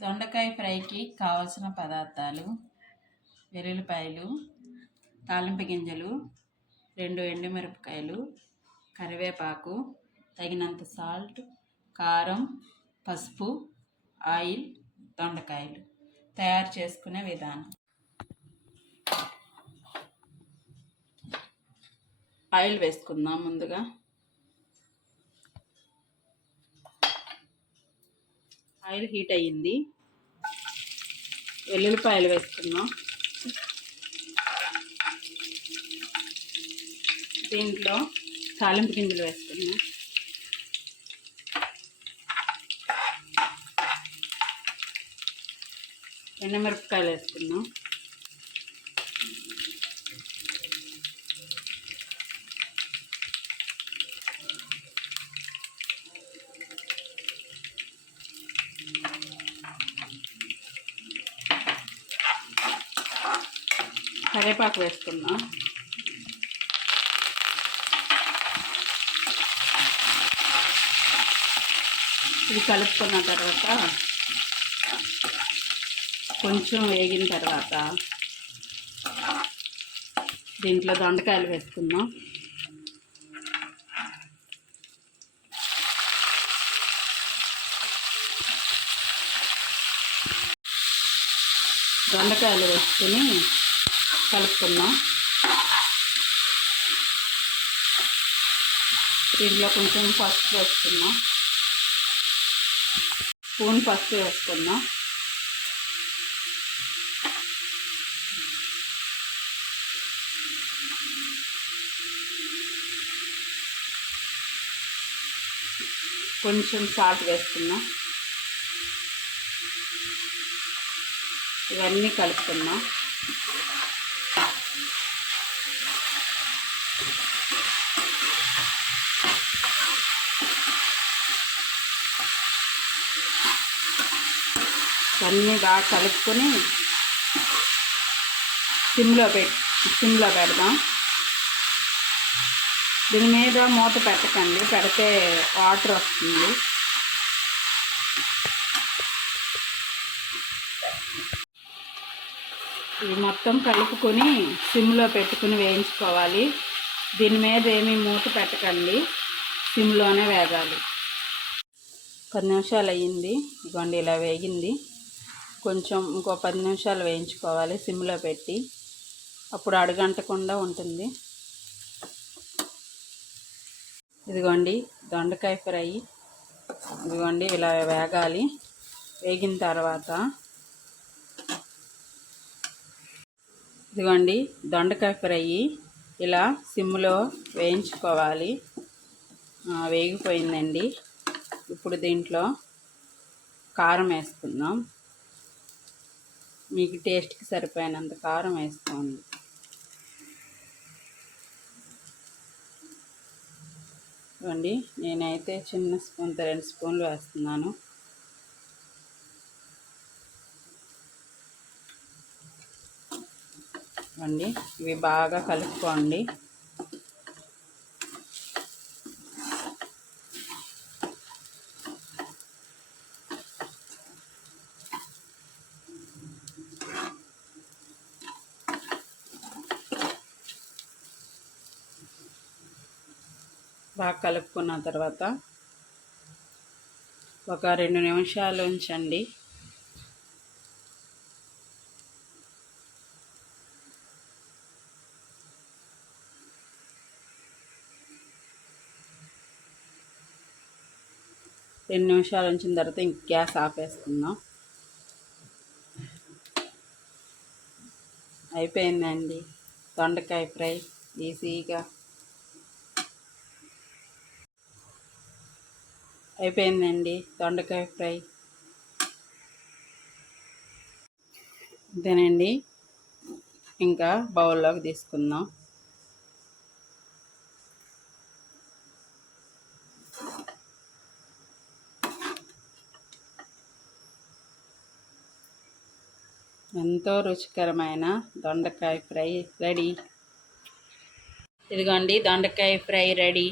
దొండకాయ ఫ్రైకి కావలసిన పదార్థాలు: వెల్లుల్లిపాయలు, తాలింపు గింజలు, 2 ఎండుమిరపకాయలు, కరివేపాకు, తగినంత సాల్ట్, కారం, పసుపు, ఆయిల్, దొండకాయలు. తయారు చేసుకునే విధానం: ఆయిల్ వేసుకుందాం. ముందుగా ఆయిల్ హీట్ అయ్యింది. వెల్లుల్లిపాయలు వేసుకున్నాం. దీంట్లో తాలింపు గింజలు వేసుకున్నాం. ఎండుమిరపకాయలు వేసుకున్నాం. కరివేపాకు వేసుకున్నాం. ఇది కలుపుకున్న తర్వాత కొంచెం వేగిన తర్వాత దీంట్లో దొండకాయలు వేసుకుందాం. దొండకాయలు వేసుకుని కలుపుకుందాం. దీంట్లో కొంచెం పసుపు వేసుకుందాం. స్పూన్ పసుపు వేసుకుందాం. కొంచెం సాల్ట్ వేసుకుందాం. ఇవన్నీ కలుపుకుందాం. ఇవన్నీ బాగా కలుపుకొని సిమ్లో పెడదాం. దీని మీద మూత పెట్టకండి, పెడితే వాటర్ వస్తుంది. ఇది మొత్తం కలుపుకొని సిమ్లో పెట్టుకుని వేయించుకోవాలి. దీని మీద ఏమీ మూత పెట్టకండి, సిమ్లోనే వేగాలి. 10 నిమిషాలు అయ్యింది. ఇదిగోండి ఇలా వేగింది. కొంచెం ఇంకో 10 నిమిషాలు వేయించుకోవాలి సిమ్లో పెట్టి, అప్పుడు అడుగంటకుండా ఉంటుంది. ఇదిగోండి దొండకాయ ఫ్రై. ఇదిగోండి ఇలా వేగాలి. వేగిన తర్వాత ఇదిగోండి దొండకాయ ఫ్రై ఇలా సిమ్లో వేయించుకోవాలి. వేగిపోయిందండి. ఇప్పుడు దీంట్లో కారం వేసుకుందాం. మీకు టేస్ట్కి సరిపోయినంత కారం వేసుకోండి. ఇవ్వండి నేనైతే చిన్న స్పూన్తో 2 స్పూన్లు వేస్తున్నాను. ఇవ్వండి ఇవి బాగా కలుపుకోండి. బాగా కలుపుకున్న తర్వాత ఒక 2 నిమిషాలు ఉంచండి. రెండు నిమిషాలు ఉంచిన తర్వాత ఇంక గ్యాస్ ఆపేసుకుందాం. అయిపోయిందండి దొండకాయ ఫ్రై ఈజీగా. అయిపోయిందండి దొండకాయ ఫ్రై. ఇదేనండి, ఇంకా బౌల్లోకి తీసుకుందాం. ఎంతో రుచికరమైన దొండకాయ ఫ్రై రెడీ. ఇదిగోండి దొండకాయ ఫ్రై రెడీ.